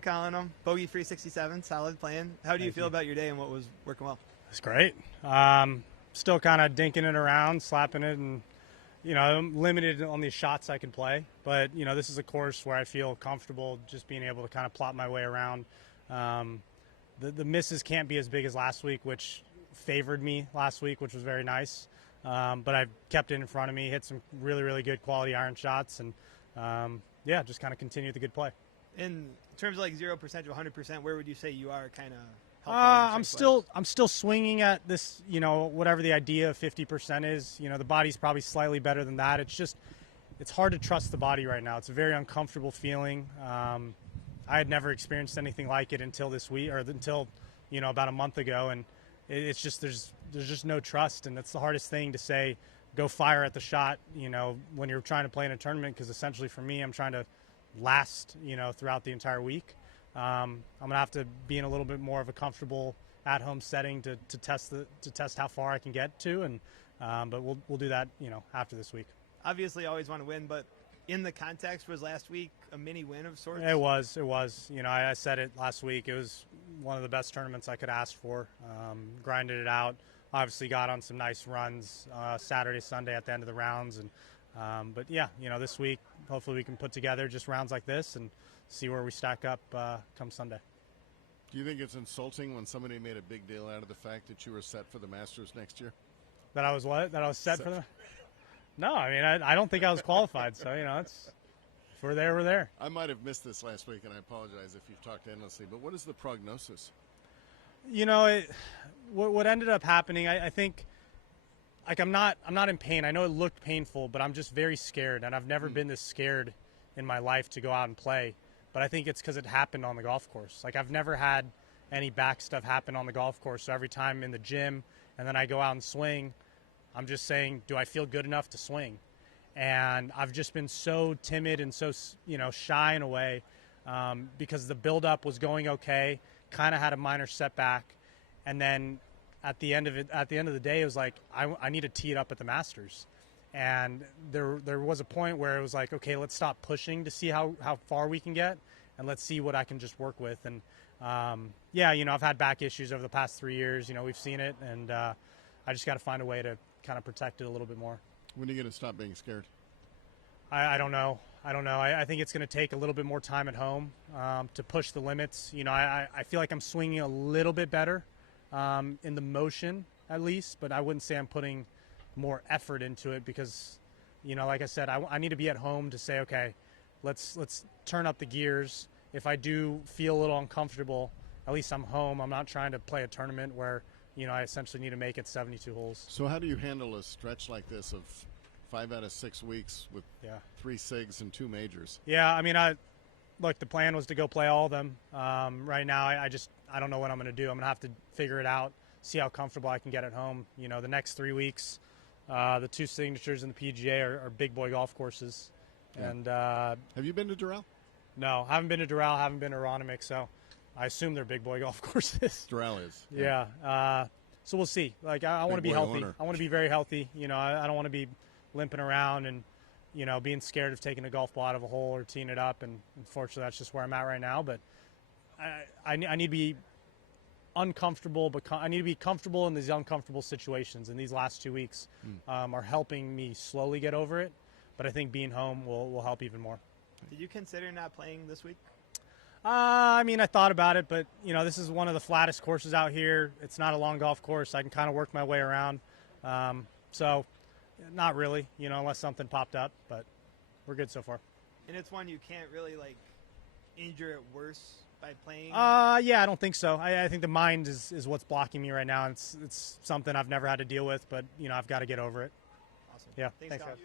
Collin, bogey free 67, solid playing. How do you feel about your day and what was working well? It's great. Still kind of dinking it around, slapping it, and I'm limited on these shots I can play. But this is a course where I feel comfortable just being able to kind of plot my way around. The misses can't be as big as last week, which favored me last week, which was very nice. But I've kept it in front of me, hit some really, really good quality iron shots, and just kind of continue the good play. In terms of like 0% to 100%, where would you say you are kind of? I'm still swinging at this, whatever the idea of 50% is. The body's probably slightly better than that. It's hard to trust the body right now. It's a very uncomfortable feeling. I had never experienced anything like it until this week, or until, about a month ago. And it's just, there's just no trust. And that's the hardest thing to say, go fire at the shot, when you're trying to play in a tournament. Because essentially for me, I'm trying to last, throughout the entire week. I'm gonna have to be in a little bit more of a comfortable at-home setting to test how far I can get to, and but we'll do that after this week. Obviously, always want to win, but in the context, was last week a mini win of sorts? It was. I said it last week. It was one of the best tournaments I could ask for. Grinded it out. Obviously, got on some nice runs Saturday, Sunday at the end of the rounds, and but yeah, this week hopefully we can put together just rounds like this and see where we stack up come Sunday. Do you think it's insulting when somebody made a big deal out of the fact that you were set for the Masters next year? That I was what? That I was set for them? No, I mean, I don't think I was qualified, so, it's if we're there, we're there. I might have missed this last week, and I apologize if you've talked endlessly, but what is the prognosis? What ended up happening, I think, like I'm not in pain. I know it looked painful, but I'm just very scared, and I've never been this scared in my life to go out and play. But I think it's because it happened on the golf course. Like I've never had any back stuff happen on the golf course. So every time in the gym and then I go out and swing, I'm just saying, do I feel good enough to swing? And I've just been so timid and so, shy in a way because the buildup was going okay, kind of had a minor setback. And then at the end of the day, it was like, I need to tee it up at the Masters. And there was a point where it was like, okay, let's stop pushing to see how far we can get, and let's see what I can just work with. And I've had back issues over the past 3 years. We've seen it, and I just got to find a way to kind of protect it a little bit more. When are you going to stop being scared? I don't know. I think it's going to take a little bit more time at home to push the limits. I feel like I'm swinging a little bit better in the motion at least, but I wouldn't say I'm putting more effort into it because, like I said, I need to be at home to say, okay, let's turn up the gears. If I do feel a little uncomfortable, at least I'm home. I'm not trying to play a tournament where, I essentially need to make it 72 holes. So how do you handle a stretch like this of 5 out of 6 weeks with 3 SIGs and 2 majors? Yeah, I mean, look, the plan was to go play all of them. Right now, I don't know what I'm going to do. I'm going to have to figure it out, see how comfortable I can get at home. The next 3 weeks, the 2 signatures in the PGA are big boy golf courses. Yeah. And have you been to Doral? No, haven't been to Doral, haven't been to Aronimink, so I assume they're big boy golf courses. Doral is. Yeah. So we'll see. Like I want to be healthy. Owner. I want to be very healthy. I don't want to be limping around and being scared of taking a golf ball out of a hole or teeing it up. And unfortunately, that's just where I'm at right now. But I need to be uncomfortable, but I need to be comfortable in these uncomfortable situations. And these last 2 weeks are helping me slowly get over it. But I think being home will help even more. Did you consider not playing this week? I mean, I thought about it, but this is one of the flattest courses out here. It's not a long golf course. I can kind of work my way around. So not really, unless something popped up, but we're good so far. And it's one you can't really injure it worse by playing? Yeah, I don't think so. I think the mind is what's blocking me right now. It's something I've never had to deal with, but I've got to get over it. Awesome. Yeah. Thanks, guys.